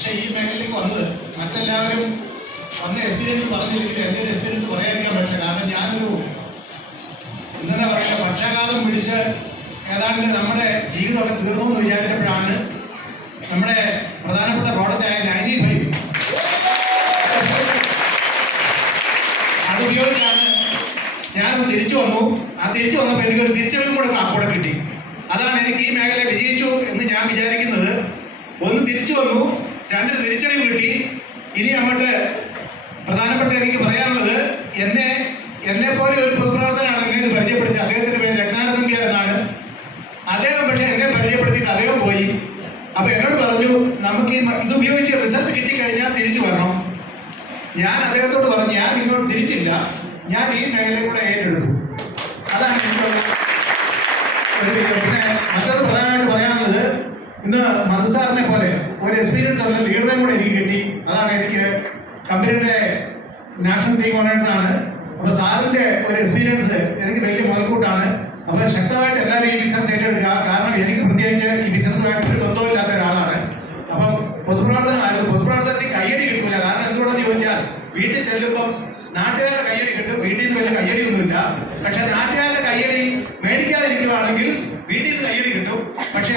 പക്ഷെ ഈ മേഖലയിലേക്ക് വന്നത് മറ്റെല്ലാവരും വന്ന എക്സ്പീരിയൻസ് പറഞ്ഞില്ലെങ്കിൽ എൻ്റെ എക്സ്പീരിയൻസ് പറയാതിരിക്കാൻ പറ്റില്ല. കാരണം ഞാനൊരു എന്താ പറയുക, പക്ഷാഘാതം പിടിച്ച് ഏതാണ്ട് നമ്മുടെ ജീവിതമൊക്കെ തീർന്നു എന്ന് വിചാരിച്ചപ്പോഴാണ് നമ്മുടെ പ്രധാനപ്പെട്ട പ്രോഡക്റ്റായ 95 അതുപയോഗിച്ചാണ് ഞാനൊന്ന് തിരിച്ചു വന്നു. ആ തിരിച്ചു വന്നപ്പോൾ എനിക്കൊരു തിരിച്ചറിവും കൂടെ കൂടെ കിട്ടി. അതാണ് എനിക്ക് ഈ മേഖല വിജയിച്ചു എന്ന് ഞാൻ വിചാരിക്കുന്നത്. ഒന്ന് തിരിച്ചു വന്നു, രണ്ടൊരു തിരിച്ചറിവ് കിട്ടി. ഇനി അങ്ങോട്ട് പ്രധാനപ്പെട്ട എനിക്ക് പറയാനുള്ളത്, എന്നെ പോലെ ഒരു പൊതുപ്രവർത്തനാണ് എന്നെ ഇത് പരിചയപ്പെടുത്തി. അദ്ദേഹത്തിൻ്റെ പേര് രത്നാനന്ദൻ പിയാർ എന്നാണ്. അദ്ദേഹം പക്ഷേ എന്നെ പരിചയപ്പെടുത്തിയിട്ട് അദ്ദേഹം പോയി. അപ്പോൾ എന്നോട് പറഞ്ഞു, നമുക്ക് ഇത് ഉപയോഗിച്ച് റിസൾട്ട് കിട്ടിക്കഴിഞ്ഞാൽ തിരിച്ചു വരണം. ഞാൻ അദ്ദേഹത്തോട് പറഞ്ഞു, ഞാൻ ഇങ്ങോട്ട് തിരിച്ചില്ല, ഞാൻ ഈ മേഖലയിൽ കൂടെ ഏറ്റെടുത്തു. അതാണ് എനിക്കുള്ള ഒരു വിജയം. പിന്നെ മറ്റൊരു പ്രധാനമായിട്ട് പറയാനുള്ളത്, ഇന്ന് മധുസാറിനെ പോലെ ഒരു എക്സ്പീരിയൻസ് ഉള്ള ലീഡറേയും കൂടെ എനിക്ക് കിട്ടി. അതാണ് എനിക്ക് കമ്പനിയുടെ നാഷണൽ ടീം ഓണേഴ്സാണ്. അപ്പോൾ സാറിൻ്റെ ഒരു എക്സ്പീരിയൻസ് എനിക്ക് വലിയ മുതൽക്കൂട്ടാണ്. അപ്പോൾ ശക്തമായിട്ട് എല്ലാവരും ഈ ബിസിനസ് ഏറ്റെടുക്കുക. കാരണം എനിക്ക് പ്രത്യേകിച്ച് ഈ ബിസിനസ്സുമായിട്ട് ഒരു ബന്ധമില്ലാത്ത ഒരാളാണ്. അപ്പം പൊതുപ്രവർത്തനമായിരുന്നു. പൊതുപ്രവർത്തനത്തിൽ കയ്യടി കിട്ടില്ല. കാരണം എന്തുകൊണ്ടെന്ന് ചോദിച്ചാൽ, വീട്ടിൽ ചെല്ലുമ്പം നാട്ടുകാരുടെ കയ്യടി കിട്ടും, വീട്ടിൽ നിന്ന് വലിയ കയ്യടിയൊന്നുമില്ല. പക്ഷെ നാട്ടുകാരുടെ കയ്യടി മേടിക്കാതിരിക്കുകയാണെങ്കിൽ വീട്ടിൽ നിന്ന് കയ്യടി കിട്ടും. പക്ഷെ